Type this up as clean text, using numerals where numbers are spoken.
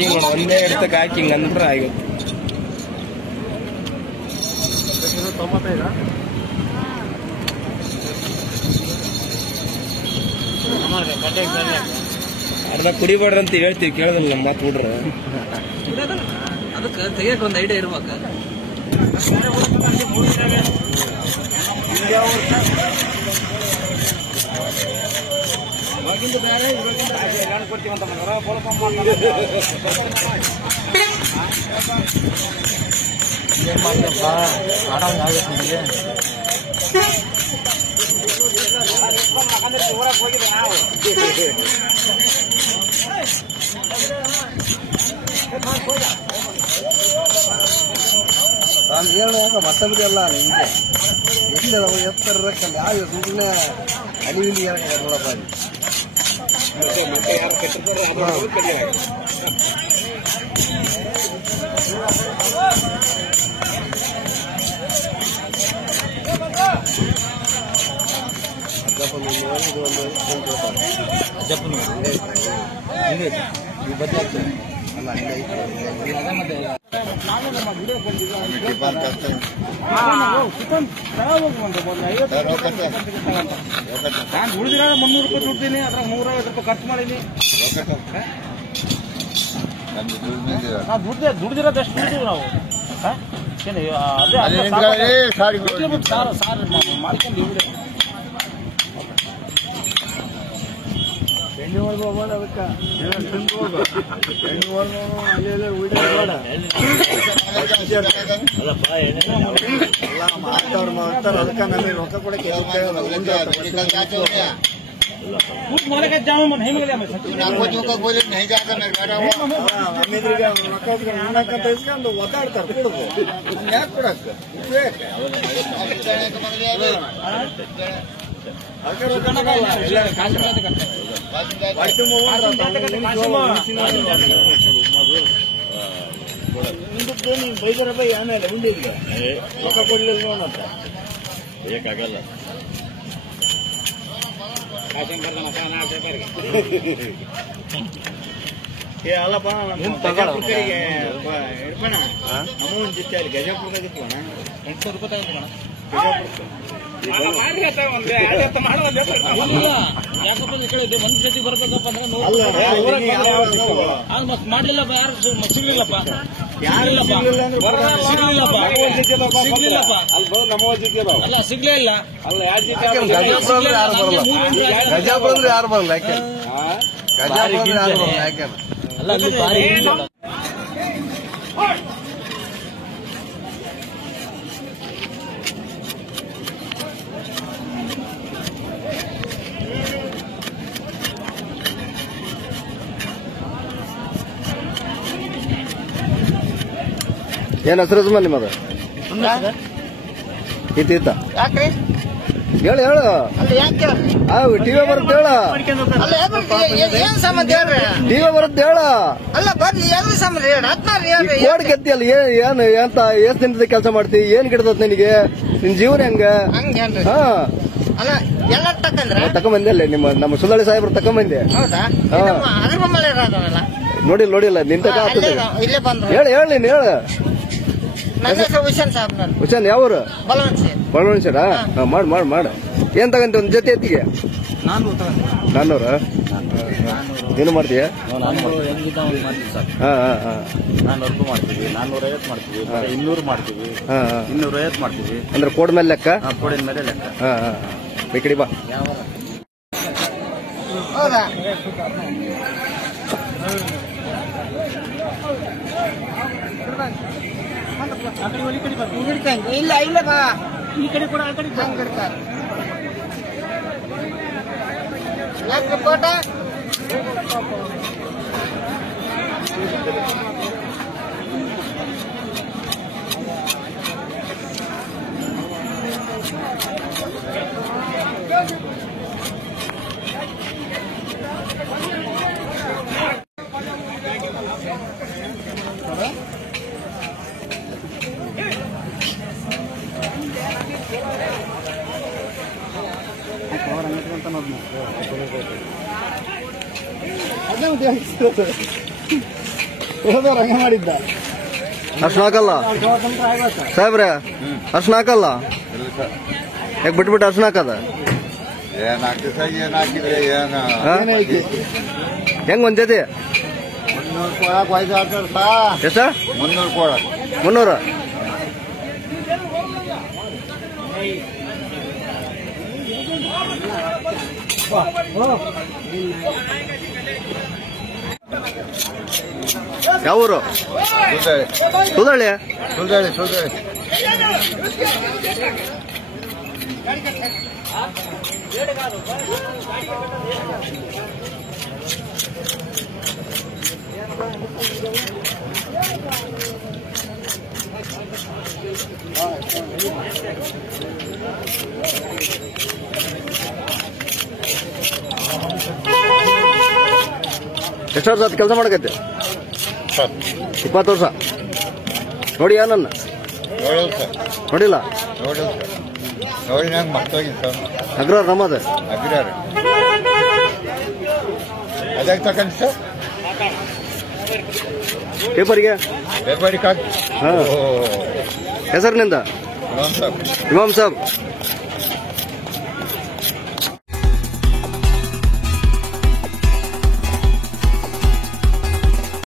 ಹಿಂಗ ಒಂದೇ ಇಡ್ತಕ್ಕೆ ಹಾಕಿ ಹಿಂಗ ಅಂದ್ರೆ ಆಗುತ್ತೆ. ಅರ್ಧ ಕುಡಿಬೇಡ್ರಿ ಅಂತ ಹೇಳ್ತೀವಿ, ಕೇಳಿದ್ರಲ್ಲ ನಮ್ಮ ಮಾತು ಬಿಡ್ರ. ಅದಕ್ಕೆ ತೆಗಿಯಕ್ಕೆ ಒಂದು ಐಡಿಯಾ ಇರ್ಬೇಕು. ಏನ್ ಮಾಡ್ತಪ್ಪ ಆಡಂಗ ಆಗುತ್ತೆ ನಿಮಗೆ. ನಾನು ಹೇಳುವಾಗ ಮತ್ತೊಂದಿಲ್ಲ ನಿಮಗೆ ಎಲ್ಲಿ ಎತ್ತರಕ್ಕಲ್ಲ ಯಾವ ಸುಮ್ಮನೆ ಅಡಿವಿಲಿ ನೋಡಪ್ಪ. ಮತ್ತೆ ಯಾರು ಕಟ್ಟಿರ್ತಾರೆ ನಾನು ಉಳಿದಿರ 300 ರೂಪಾಯಿ ದುಡ್ತೀನಿ, ಅದ್ರಾಗ 150 ರೂಪಾಯಿ ಖರ್ಚು ಮಾಡೀನಿ. ದುಡ್ದಿರೋದಷ್ಟು ದುಡ್ಡು ನಾವು ಮಾಡ್ಕೊಂಡು ಎಣ್ಣೆ ಹೋಗ್ಬೋದು. ಅದಕ್ಕೆ ಎಣ್ಣೆ ಅಲ್ಲೇ ಉಳಿದ ಮಾತಾಡ್ತಾರೆ. ಅದಕ್ಕೆ ನಮಗೆ ರೊಕ್ಕ ಕೊಡಕ್ಕೆ ಇಸ್ಕೊಂಡು ಒದ್ದಾಡ್ತಾರೆ. ಕೊಡುದು ಯಾಕೆ ಕೊಡಕ್ಕೆ ಬೈದರ ಬೈ ಆಮೇಲೆ ಉಂಡಿಗೆ ರೊಕ್ಕ ಕೊಡ್ಲಿಲ್ಲ ನೋಡಂತ ಬೇಕಾಗಲ್ಲ. ಅಲ್ಲಪ್ಪ ಗಜಪುರಿಗೆ ಇಡ್ಕೋಣ ಅಮೌಂಟ್ ಜೊತೆ ಅಲ್ಲಿ ಗಜಪುರದಾಗಿತ್ತು ಅಣ್ಣ 800 ರೂಪಾಯಿ ತಗೋಣ. ಒಂದ್ ಜೊತೆ ಬರ್ಬೇಕಪ್ಪ ಅಂದ್ರೆ ಮಾಡ್ಲಿಲ್ಲಪ್ಪ, ಯಾರು ಸಿಗ್ಲಿಲ್ಲಪ್ಪ, ಅಲ್ಲ ಸಿಗ್ಲೇ ಇಲ್ಲ. ಗಜಾಪುರ ಯಾರು ಬರಲ್ಲ, ಯಾಕೆ ಗಜಾಪುರ ಯಾರು ಬರಲ್ಲ, ಯಾಕೆ ಅಲ್ಲ ಏನ್ ಹೆಸರು ಯಜಮಾನ್ ನಿಮ್ಮದ? ಇತ್ತ ಯಾಕ್ರಿ ಹೇಳು ಹೇಳು. ಟಿವಿ ಬರುತ್ತೆ ಹೇಳ. ಏನ್ ಸಂಬಂಧ ಹೇಳ್ರಿ? ಟಿವಿ ಬರುತ್ತೆ ಹೇಳ. ಅಲ್ಲ ಬರ್ರಿ, ಏನು ಸಂಬಂಧ ಹೇಳಿ. ಕೋಡ್ ಕೆತ್ತಿಯಲ್ಲ, ಏನು ಎಂತ ಎಷ್ಟ್ ದಿನದ ಕೆಲಸ ಮಾಡ್ತಿ, ಏನ್ ಗಿಡದ ನಿನಗೆ, ನಿನ್ ಜೀವನ ಹೆಂಗ? ಹಂಗೇನ್ರಿ? ಹಾ ಅಲ್ಲ ಎಲ್ಲ ತಕೊಂಬಂದೆ ಅಲ್ಲೇ ನಮ್ಮ ಸುಳ್ಳಾಳಿ ಸಾಹೇಬ್ರು ತಕೊಂಬಂದೆ. ಹೌದಾ? ನೋಡಿಲ್ಲ ನಿಂತ ಇಲ್ಲೇ ಬಂದು ಹೇಳಿ ನೀನ್ ಹೇಳು. ನನ್ನ ಹೆಸರು ಹುಸೇನ್ ಸಾಹೇಬ್. ಹುಸೇನ್ ಯಾವ್ರು? ಬಲವನ್ ಸೈಡ. ಮಾಡ ಏನ್ ತಗಂತ ಒಂದ್ ಜೊತೆ ಎತ್ತಿಗೆ 400 ಏನು ಮಾಡ್ತೀಯ? 400 ಮಾಡ್ತೀವಿ, 450 ಮಾಡ್ತೀವಿ, 200 ಮಾಡ್ತೀವಿ, 250 ಮಾಡ್ತೀವಿ. ಅಂದ್ರೆ ಕೋಡ್ ಮೇಲೆ ಲೆಕ್ಕ? ಕೋಡಿನ ಮೇಲೆ ಲೆಕ್ಕ. ಬೇಕಡಿ ಬಾ. ಹೌದಾ? ಇಲ್ಲ ಬಾ, ಈ ಕಡೆ ಕೂಡ ಆ ಕಡೆ ಬಂದಿರ್ತಾರೆ. ಯಾಕೆ ರಿಪೋರ್ಟ? ಹಂಗೆ ಮಾಡಿದ್ದ ಅರ್ಶನ ಹಾಕಲ್ಲ ಸಾಹೇಬ್ರೆ ಅರ್ಶನ ಹಾಕಲ್ಲ ಯಾಕೆ ಬಿಟ್ಬಿಟ್ಟು ಅರ್ಶನ ಹಾಕದ ಏನ್ ಹಾಕಿದ್ರೆ ಹೆಂಗ್ ಒಂದ್ ಜೊತೆ 300 ಕೊಡಕ್ ಎಷ್ಟ 300 ಕೊಡಕ್ 300 ಯಾವ ಊರು ಸುದಳ್ಳಿ ಎಷ್ಟು ವರ್ಷ ಆಯ್ತು ಕೆಲಸ ಮಾಡಕೈತೆ 20 ವರ್ಷ ನೋಡಿ ನನ್ನ ನೋಡಿಲ್ಲ ನೋಡಿ ನಂಗೆ ಮರ್ತೋಗಿ ಸರ್ ಅಗ್ರ ರಮದ ಅಗ್ರಾರ ಅದಕ್ಕೆ ತಗೊಂಡು ಸರ್ ಪೇಪರ್ಗೆ ಪೇಪರಿಗೆ ಹಾ ಹೆಸರಿನಿಂದ ಸರ್ ಇಮಾಮ್ ಸಾಬ್